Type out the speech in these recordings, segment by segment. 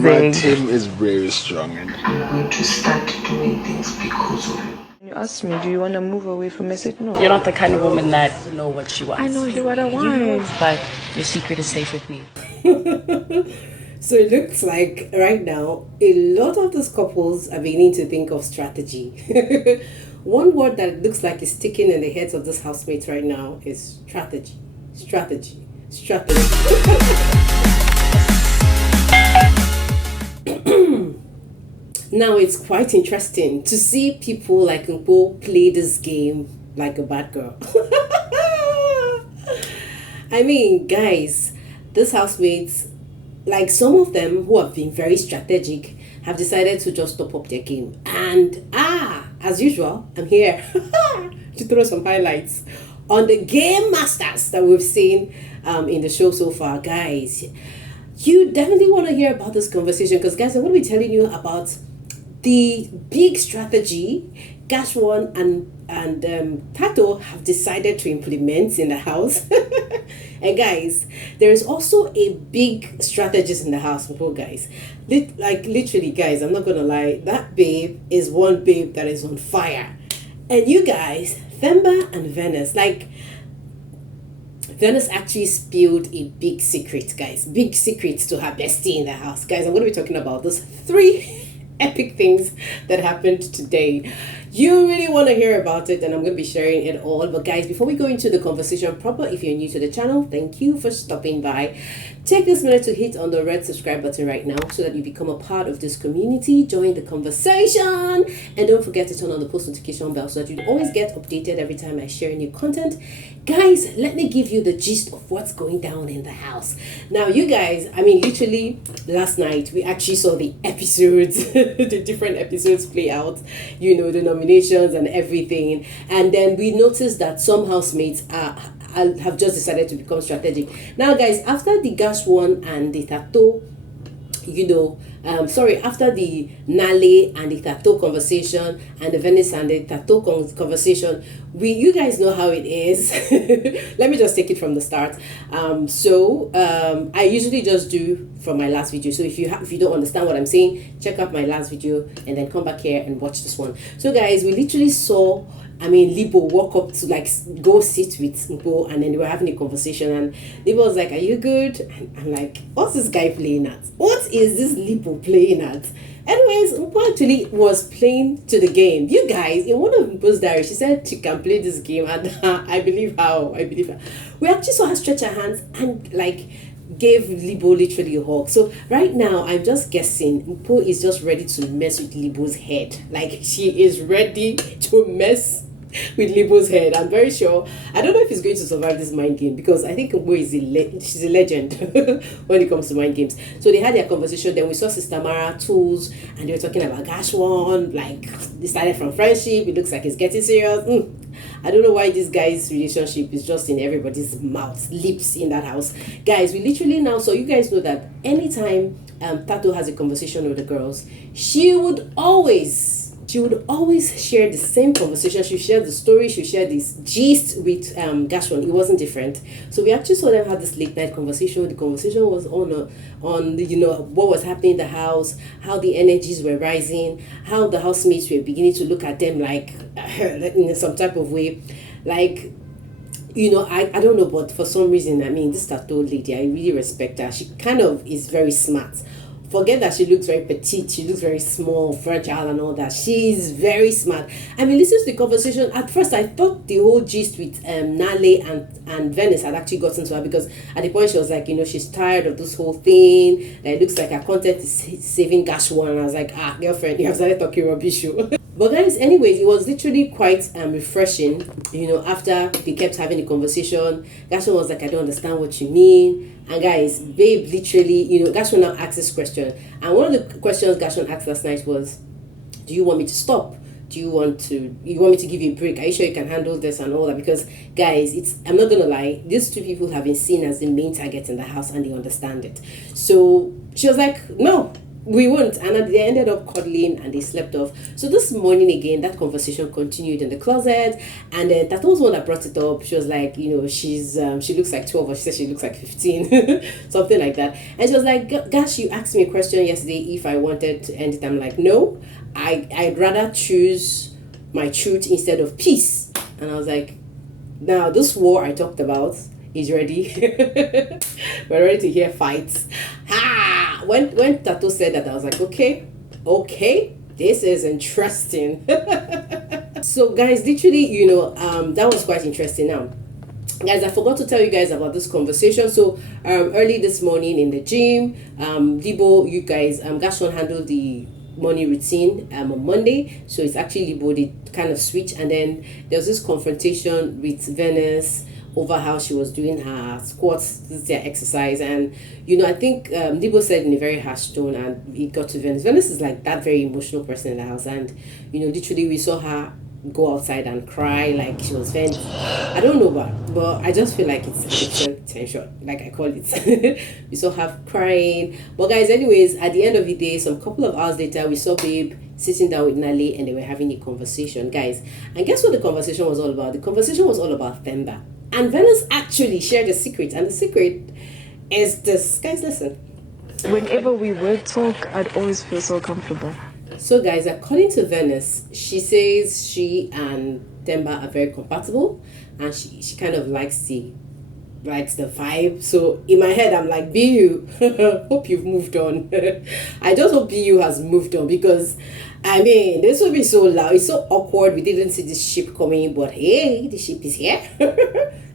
My team is very strong. We're going to start doing things because of you. You asked me, do you want to move away from? I said no. You're not the kind of woman that know what she wants. I know what I want. You know, but your secret is safe with me. So it looks like right now a lot of these couples are beginning to think of strategy. One word that looks like is sticking in the heads of this housemates right now is strategy. Strategy. Strategy. Now it's quite interesting to see people like Npo play this game like a bad girl. I mean, guys, this housemates, like some of them who have been very strategic, have decided to just stop up their game. And as usual, I'm here to throw some highlights on the game masters that we've seen in the show so far. Guys, you definitely want to hear about this conversation because, guys, I'm going to be telling you about the big strategy Gash1 and Thato have decided to implement in the house. And guys, there is also a big strategist in the house, guys. Like literally, guys, I'm not gonna lie, that babe is one babe that is on fire. And you guys, Themba and Venice, like Venice actually spilled a big secret, guys. Big secrets to her bestie in the house. Guys, I'm going to be talking about those 3 epic things that happened today. You really want to hear about it, and I'm going to be sharing it all. But guys, before we go into the conversation proper, if you're new to the channel, thank you for stopping by. Take this minute to hit on the red subscribe button right now so that you become a part of this community. Join the conversation, and don't forget to turn on the post notification bell so that you always get updated every time I share new content. Guys, let me give you the gist of what's going down in the house. Now, you guys, I mean, literally last night we actually saw the episodes, the different episodes play out, you know, the nominations and everything. And then we noticed that some housemates have just decided to become strategic. Now, guys, after the Gash1 and the Thato, you know, after the Nale and the Thato conversation and the Venice and the Thato conversation, you guys know how it is. Let me just take it from the start. I usually just do from my last video. So if you don't understand what I'm saying, check out my last video and then come back here and watch this one. So guys, we literally saw, I mean, Libo walk up to like go sit with Mpo, and then they were having a conversation, and Libo was like, "Are you good?" And I'm like, "What's this guy playing at? What is this Libo playing at?" Anyways, Mpo actually was playing to the game. You guys, in one of Mpo's diary, she said she can play this game, and I believe her. We actually saw her stretch her hands and like gave Libo literally a hug. So right now, I'm just guessing Mpo is just ready to mess with Libo's head. Like she is ready to mess with Libo's head. I'm very sure. I don't know if he's going to survive this mind game because I think Mbo is she's a legend when it comes to mind games. So they had their conversation. Then we saw Sister Mara tools, and they were talking about Gash1. Like they started from friendship. It looks like it's getting serious. I don't know why this guy's relationship is just in everybody's mouth, lips in that house. Guys, we literally now, so you guys know that anytime Tato has a conversation with the girls, she would always share the same conversation. She shared the story, she shared this gist with Gash1. It wasn't different. So we actually saw them have this late night conversation. The conversation was on you know, what was happening in the house, how the energies were rising, how the housemates were beginning to look at them like in some type of way. Like, you know, I don't know, but for some reason, I mean, this Tattoo lady, I really respect her. She kind of is very smart. Forget that she looks very petite, she looks very small, fragile and all that. She's very smart. I mean, listen to the conversation. At first, I thought the whole gist with Nale and Venice had actually gotten to her because at the point she was like, you know, she's tired of this whole thing. That it looks like her content is saving Gash1. And I was like, girlfriend, you have started talking rubbish. But guys, anyways, it was literally quite refreshing, you know, after they kept having the conversation. Gash1 was like, I don't understand what you mean. And guys, babe literally, you know, Gash1 now asked this question. And one of the questions Gash1 asked last night was, do you want me to stop? Do you want me to give you a break? Are you sure you can handle this and all that? Because guys, I'm not gonna lie, these 2 people have been seen as the main target in the house and they understand it. So she was like, no, we won't. And they ended up cuddling and they slept off. So this morning again, that conversation continued in the closet. And then that was one that brought it up. She was like, she looks like 12, or she said she looks like 15, something like that. And she was like, Gash, you asked me a question yesterday if I wanted to end it. I'm like, no, I'd rather choose my truth instead of peace. And I was like, now this war I talked about is ready. We're ready to hear fights. When Thato said that, I was like, okay, this is interesting. So guys, literally, that was quite interesting. Now guys, I forgot to tell you guys about this conversation. So early this morning in the gym, Libo, you guys, Gash1 handled the morning routine on Monday. So it's actually Libo, they kind of switch. And then there was this confrontation with Venice over how she was doing her squats. This is their exercise. And I think Libo said in a very harsh tone, and it got to Venice. Venice is like that very emotional person in the house, and literally we saw her go outside and cry like she was vent. I don't know, but I just feel like it's addiction tension, like I call it. We saw her crying. But guys, anyways, at the end of the day, some couple of hours later, we saw Babe sitting down with Nale and they were having a conversation, guys. And guess what the conversation was all about? The conversation was all about Themba. And Venus actually shared a secret, and the secret is this. Guys, listen. Whenever we would talk, I'd always feel so comfortable. So guys, according to Venice, she says she and Themba are very compatible, and she kind of likes the vibe. So in my head, I'm like, BU, hope you've moved on. I just hope BU has moved on, because I mean, this will be so loud. It's so awkward. We didn't see this ship coming, but hey, the ship is here.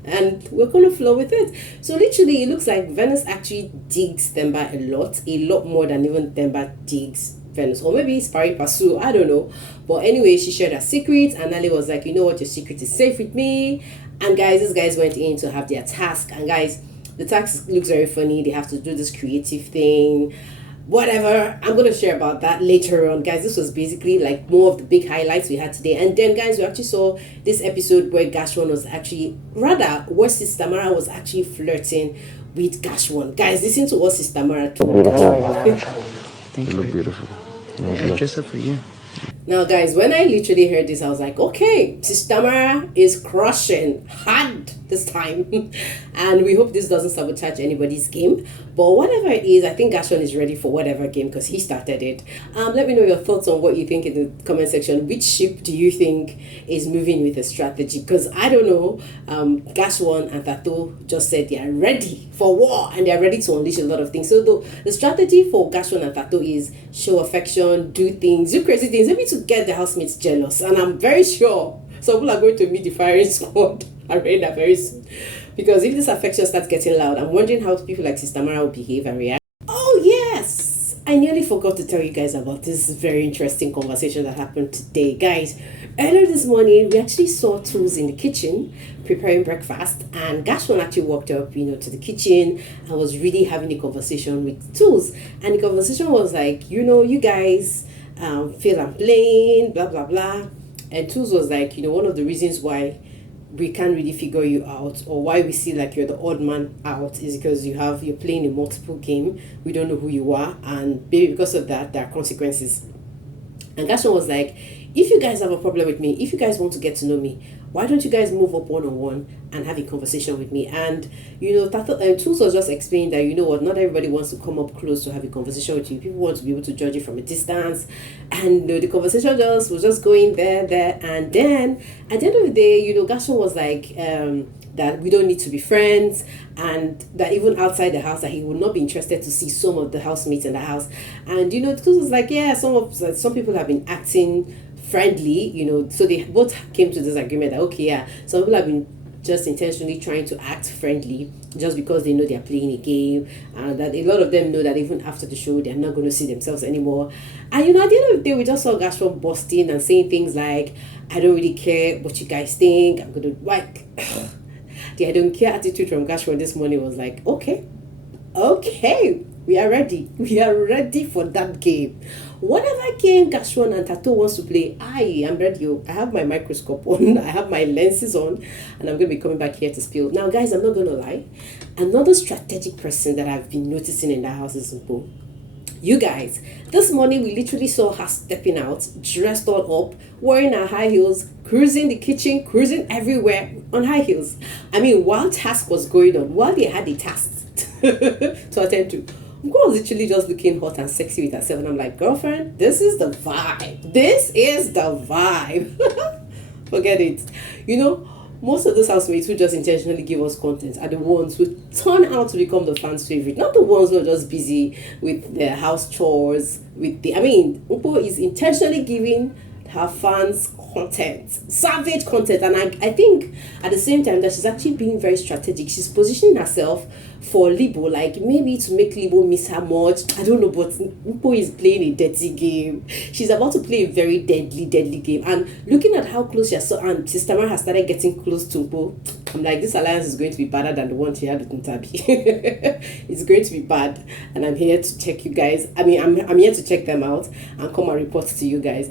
And we're going to flow with it. So literally, it looks like Venice actually digs Themba a lot more than even Themba digs Venus. Or maybe it's pari passu, I don't know. But anyway, she shared her secret, and Nale was like, you know what, your secret is safe with me. And guys, these guys went in to have their task. And guys, the task looks very funny. They have to do this creative thing. Whatever, I'm going to share about that later on. Guys, this was basically like more of the big highlights we had today. And then guys, we actually saw this episode where Gash1 was actually, where Sister Mara was actually flirting with Gash1. Guys, listen to what Sister Mara told us. You look beautiful. Just up for you. Now guys, when I literally heard this, I was like, okay, Sister Mara is crushing hard this time. And we hope this doesn't sabotage anybody's game. But whatever it is, I think Gash1 is ready for whatever game, because he started it. Let me know your thoughts on what you think in the comment section. Which ship do you think is moving with a strategy? Because I don't know. Gash1 and Thato just said they are ready for war, and they are ready to unleash a lot of things. So the strategy for Gash1 and Thato is show affection, do things, do crazy things, maybe to get the housemates jealous. And I'm very sure some people are going to meet the firing squad arena very soon, because if this affection starts getting loud, I'm wondering how people like Sister Mara will behave and react. Oh yes, I nearly forgot to tell you guys about this very interesting conversation that happened today. Guys, earlier this morning we actually saw Tools in the kitchen preparing breakfast, and Gash1 actually walked up to the kitchen and was really having a conversation with Tools. And the conversation was like, you guys feel I'm playing, blah blah blah. And Tools was like, one of the reasons why we can't really figure you out, or why we see like you're the odd man out, is because you're playing a multiple game. We don't know who you are, and maybe because of that there are consequences. And Gash1 was like, if you guys have a problem with me, if you guys want to get to know me, why don't you guys move up one-on-one and have a conversation with me? And Tools was just explaining that not everybody wants to come up close to have a conversation with you. People want to be able to judge you from a distance. And the conversation was just going there, and then at the end of the day, Gash1 was like, that we don't need to be friends, and that even outside the house that he would not be interested to see some of the housemates in the house. And Tools was like, yeah, some people have been acting friendly, so they both came to this agreement that okay, yeah, some people have been just intentionally trying to act friendly just because they know they're playing a game, and that a lot of them know that even after the show they're not going to see themselves anymore. And at the end of the day, we just saw Gash1 busting and saying things like, I don't really care what you guys think, I'm going to like the I don't care attitude from Gash1 this morning was like, okay, we are ready for that game. Whatever game Gash1 and Thato wants to play, I am ready. I have my microscope on, I have my lenses on, and I'm going to be coming back here to spill. Now guys, I'm not going to lie, another strategic person that I've been noticing in the house is Mpo. You guys, this morning we literally saw her stepping out, dressed all up, wearing her high heels, cruising the kitchen, cruising everywhere on high heels. I mean, while task was going on, while they had the tasks to attend to, Mko was literally just looking hot and sexy with herself. And I'm like, girlfriend, this is the vibe. This is the vibe. Forget it. You know, most of those housemates who just intentionally give us content are the ones who turn out to become the fans' favorite. Not the ones who are just busy with their house chores. Upo is intentionally giving her fans content, savage content, and I think at the same time that she's actually being very strategic. She's positioning herself for Libo, like maybe to make Libo miss her much. I don't know, but Upo is playing a dirty game. She's about to play a very deadly game. And looking at how close she has, and Sister Mara has started getting close to Upo, I'm like, this alliance is going to be better than the one she had with Ntabi. It's going to be bad, and I'm here to check you guys. I'm here to check them out and come and report to you guys.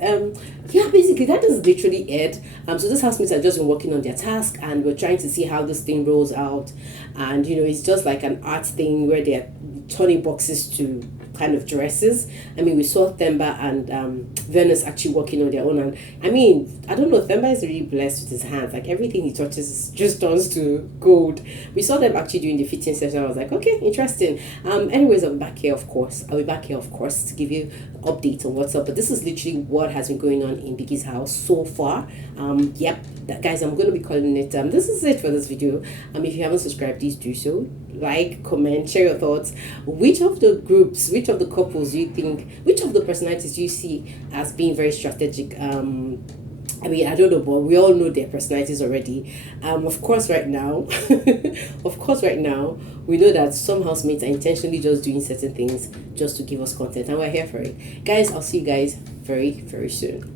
Yeah, basically that is literally it. So these housemates have just been working on their task, and we're trying to see how this thing rolls out. And you know, it's just like an art thing where they're turning boxes to kind of dresses. I mean, we saw Themba and Venus actually working on their own, and I mean, I don't know, Themba is really blessed with his hands. Like everything he touches just turns to gold. We saw them actually doing the fitting session. I was like, okay, interesting. Anyways, I'll be back here, of course, to give you updates on what's up. But this is literally what has been going on in Biggie's house so far. Yep, guys, I'm going to be calling it. This is it for this video. If you haven't subscribed, please do so. Like, comment, share your thoughts. Which of the groups, which of the couples do you think, which of the personalities do you see as being very strategic? I mean, I don't know, but we all know their personalities already. Of course, right now, we know that some housemates are intentionally just doing certain things just to give us content, and we're here for it. Guys, I'll see you guys very, very soon.